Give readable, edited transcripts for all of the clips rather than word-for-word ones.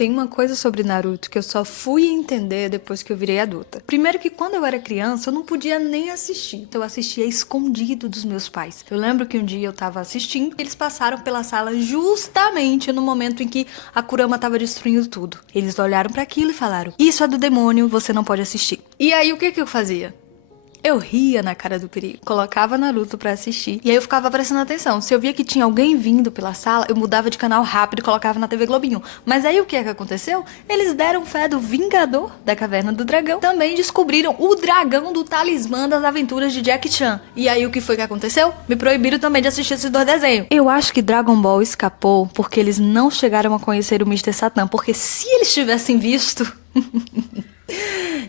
Tem uma coisa sobre Naruto que eu só fui entender depois que eu virei adulta. Primeiro que quando eu era criança, eu não podia nem assistir. Então eu assistia escondido dos meus pais. Eu lembro que um dia eu tava assistindo, eles passaram pela sala justamente no momento em que a Kurama tava destruindo tudo. Eles olharam pra aquilo e falaram: "Isso é do demônio, você não pode assistir". E aí o que que eu fazia? Eu ria na cara do perigo, colocava Naruto pra assistir, e aí eu ficava prestando atenção. Se eu via que tinha alguém vindo pela sala, eu mudava de canal rápido e colocava na TV Globinho. Mas aí o que é que aconteceu? Eles deram fé do Vingador da Caverna do Dragão. Também descobriram o dragão do talismã das aventuras de Jackie Chan. E aí o que foi que aconteceu? Me proibiram também de assistir esses dois desenhos. Eu acho que Dragon Ball escapou porque eles não chegaram a conhecer o Mr. Satan, porque se eles tivessem visto...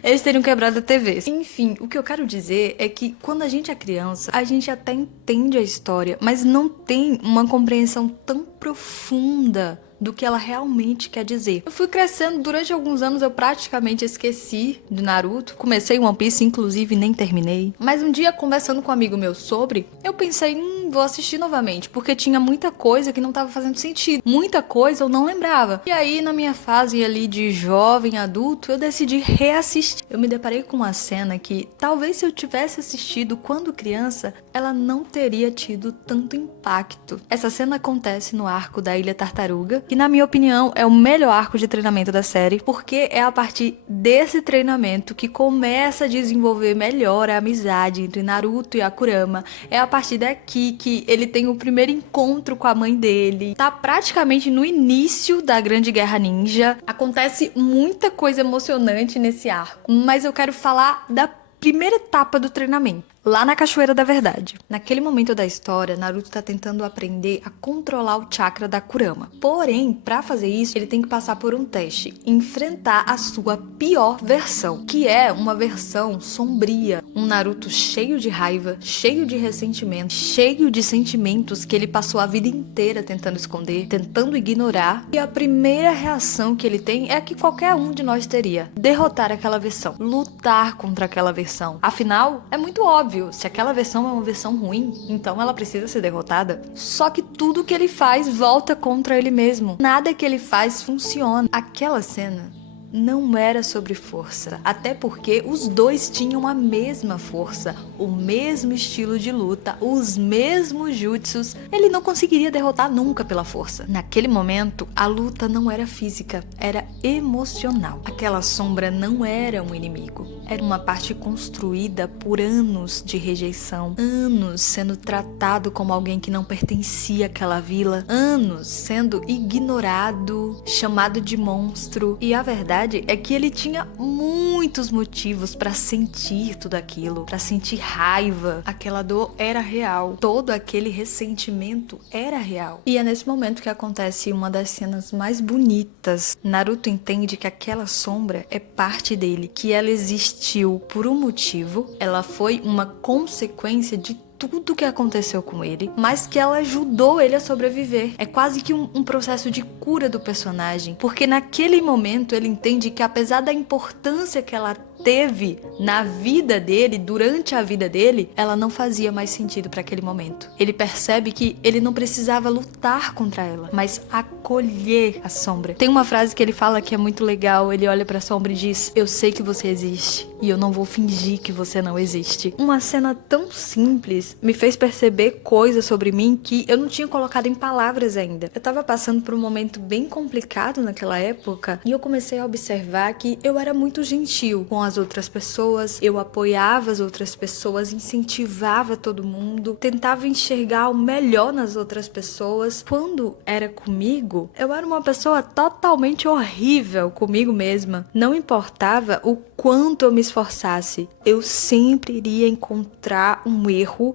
eles teriam quebrado a TV. Enfim, o que eu quero dizer é que quando a gente é criança, a gente até entende a história, mas não tem uma compreensão tão profunda do que ela realmente quer dizer. Eu fui crescendo, durante alguns anos eu praticamente esqueci de Naruto. Comecei One Piece, inclusive, nem terminei. Mas um dia, conversando com um amigo meu sobre, eu pensei, vou assistir novamente, porque tinha muita coisa que não tava fazendo sentido. Muita coisa eu não lembrava. E aí, na minha fase ali de jovem, adulto, eu decidi reassistir. Eu me deparei com uma cena que, talvez se eu tivesse assistido quando criança, ela não teria tido tanto impacto. Essa cena acontece no arco da Ilha Tartaruga, que na minha opinião é o melhor arco de treinamento da série, porque é a partir desse treinamento que começa a desenvolver melhor a amizade entre Naruto e a Kurama. É a partir daqui que ele tem o primeiro encontro com a mãe dele. Tá praticamente no início da Grande Guerra Ninja. Acontece muita coisa emocionante nesse arco, mas eu quero falar da primeira etapa do treinamento. Lá na Cachoeira da Verdade. Naquele momento da história, Naruto tá tentando aprender a controlar o chakra da Kurama. Porém, pra fazer isso, ele tem que passar por um teste, enfrentar a sua pior versão, que é uma versão sombria, um Naruto cheio de raiva, cheio de ressentimento, cheio de sentimentos que ele passou a vida inteira tentando esconder, tentando ignorar, e a primeira reação que ele tem é a que qualquer um de nós teria: derrotar aquela versão, lutar contra aquela versão. Afinal, é muito óbvio, se aquela versão é uma versão ruim, então ela precisa ser derrotada. Só que tudo que ele faz volta contra ele mesmo. Nada que ele faz funciona. Aquela cena não era sobre força, até porque os dois tinham a mesma força, o mesmo estilo de luta, os mesmos jutsus. Ele não conseguiria derrotar nunca pela força. Naquele momento, a luta não era física, era emocional. Aquela sombra não era um inimigo, era uma parte construída por anos de rejeição, anos sendo tratado como alguém que não pertencia àquela vila, anos sendo ignorado, chamado de monstro. E a verdade é que ele tinha muitos motivos pra sentir tudo aquilo, pra sentir raiva. Aquela dor era real, todo aquele ressentimento era real. E é nesse momento que acontece uma das cenas mais bonitas. Naruto entende que aquela sombra é parte dele, que ela existiu por um motivo, ela foi uma consequência de tudo que aconteceu com ele, mas que ela ajudou ele a sobreviver. É quase que um processo de cura do personagem, porque naquele momento ele entende que, apesar da importância que ela teve na vida dele, durante a vida dele, ela não fazia mais sentido para aquele momento. Ele percebe que ele não precisava lutar contra ela, mas acolher a sombra. Tem uma frase que ele fala que é muito legal. Ele olha para a sombra e diz: "Eu sei que você existe e eu não vou fingir que você não existe". Uma cena tão simples me fez perceber coisas sobre mim que eu não tinha colocado em palavras ainda. Eu tava passando por um momento bem complicado naquela época e eu comecei a observar que eu era muito gentil com as outras pessoas, eu apoiava as outras pessoas, incentivava todo mundo, tentava enxergar o melhor nas outras pessoas. Quando era comigo, eu era uma pessoa totalmente horrível comigo mesma. Não importava o quanto eu me esforçasse, eu sempre iria encontrar um erro,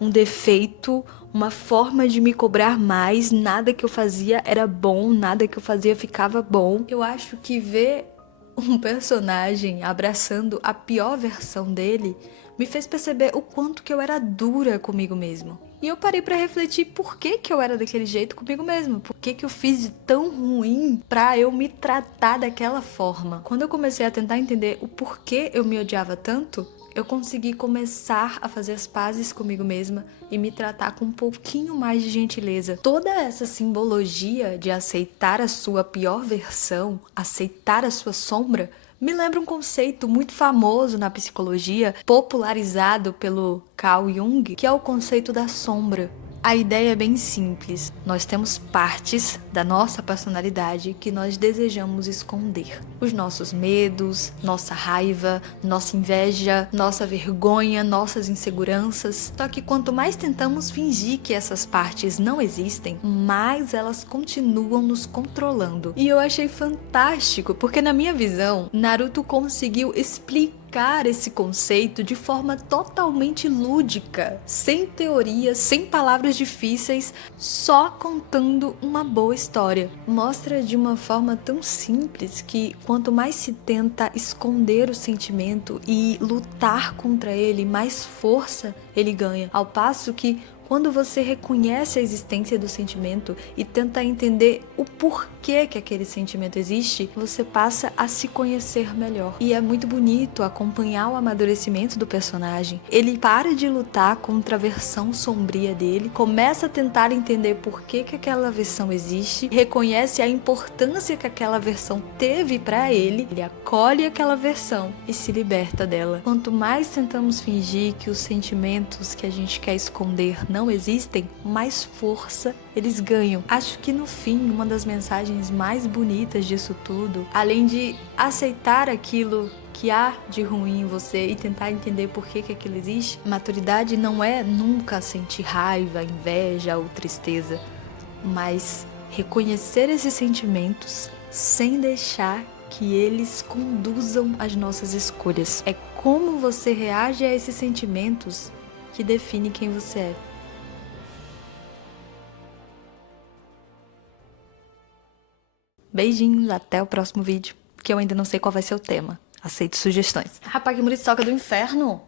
um defeito, uma forma de me cobrar mais. Nada que eu fazia era bom, nada que eu fazia ficava bom. Eu acho que ver um personagem abraçando a pior versão dele me fez perceber o quanto que eu era dura comigo mesmo. E eu parei pra refletir por que que eu era daquele jeito comigo mesmo. Por que que eu fiz de tão ruim pra eu me tratar daquela forma. Quando eu comecei a tentar entender o porquê eu me odiava tanto, eu consegui começar a fazer as pazes comigo mesma e me tratar com um pouquinho mais de gentileza. Toda essa simbologia de aceitar a sua pior versão, aceitar a sua sombra, me lembra um conceito muito famoso na psicologia, popularizado pelo Carl Jung, que é o conceito da sombra. A ideia é bem simples. Nós temos partes da nossa personalidade que nós desejamos esconder. Os nossos medos, nossa raiva, nossa inveja, nossa vergonha, nossas inseguranças. Só que quanto mais tentamos fingir que essas partes não existem, mais elas continuam nos controlando. E eu achei fantástico, porque na minha visão, Naruto conseguiu explicar esse conceito de forma totalmente lúdica, sem teorias, sem palavras difíceis, só contando uma boa história. Mostra de uma forma tão simples que quanto mais se tenta esconder o sentimento e lutar contra ele, mais força ele ganha. Ao passo que quando você reconhece a existência do sentimento e tenta entender o porquê que aquele sentimento existe, você passa a se conhecer melhor. E é muito bonito acompanhar o amadurecimento do personagem. Ele para de lutar contra a versão sombria dele, começa a tentar entender por que aquela versão existe, reconhece a importância que aquela versão teve para ele, ele acolhe aquela versão e se liberta dela. Quanto mais tentamos fingir que os sentimentos que a gente quer esconder não existem, mais força eles ganham. Acho que no fim, uma das mensagens mais bonitas disso tudo, além de aceitar aquilo que há de ruim em você e tentar entender por que aquilo existe, maturidade não é nunca sentir raiva, inveja ou tristeza, mas reconhecer esses sentimentos sem deixar que eles conduzam as nossas escolhas. É como você reage a esses sentimentos que define quem você é. Beijinhos, até o próximo vídeo, que eu ainda não sei qual vai ser o tema. Aceito sugestões. Rapaz, que muriçoca do inferno!